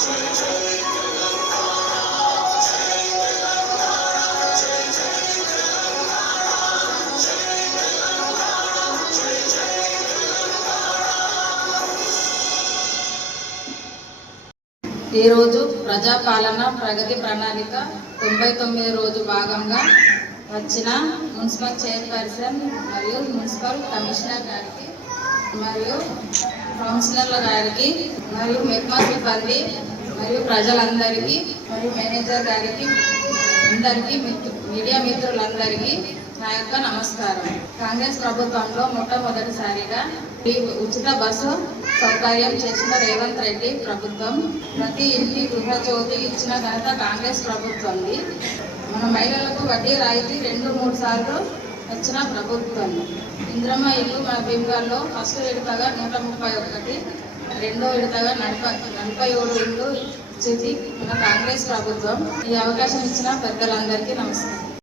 ఈరోజు ప్రజాపాలన ప్రగతి ప్రణాళిక 99 రోజు భాగంగా వచ్చిన మున్సిపల్ చైర్పర్సన్ మరియు మున్సిపల్ కమిషనర్ గారికి మరియు కౌన్సిలర్ల గారికి మరియు మెప్మా సిబ్బంది మరియు ప్రజలందరికీ మరియు మేనేజర్ గారికి అందరికీ మీడియా మిత్రులందరికీ నా యొక్క నమస్కారం. కాంగ్రెస్ ప్రభుత్వంలో మొట్టమొదటిసారిగా ఉచిత బస్సు సౌకర్యం చేసిన రేవంత్ రెడ్డి ప్రభుత్వం ప్రతి ఇంటి గృహజ్యోతి ఇచ్చిన ఘనత కాంగ్రెస్ ప్రభుత్వంది. మన మహిళలకు వడ్డీ రాయితీ 2-3 సార్లు వచ్చిన ప్రభుత్వం. ఇంద్రమ్మ ఇల్లు మన భీమవరంలో ఫస్ట్ విడతగా 131, రెండో విడతగా 47 ఇల్లు ఇచ్చింది మన కాంగ్రెస్ ప్రభుత్వం. ఈ అవకాశం ఇచ్చిన పెద్దలందరికీ నమస్కారం.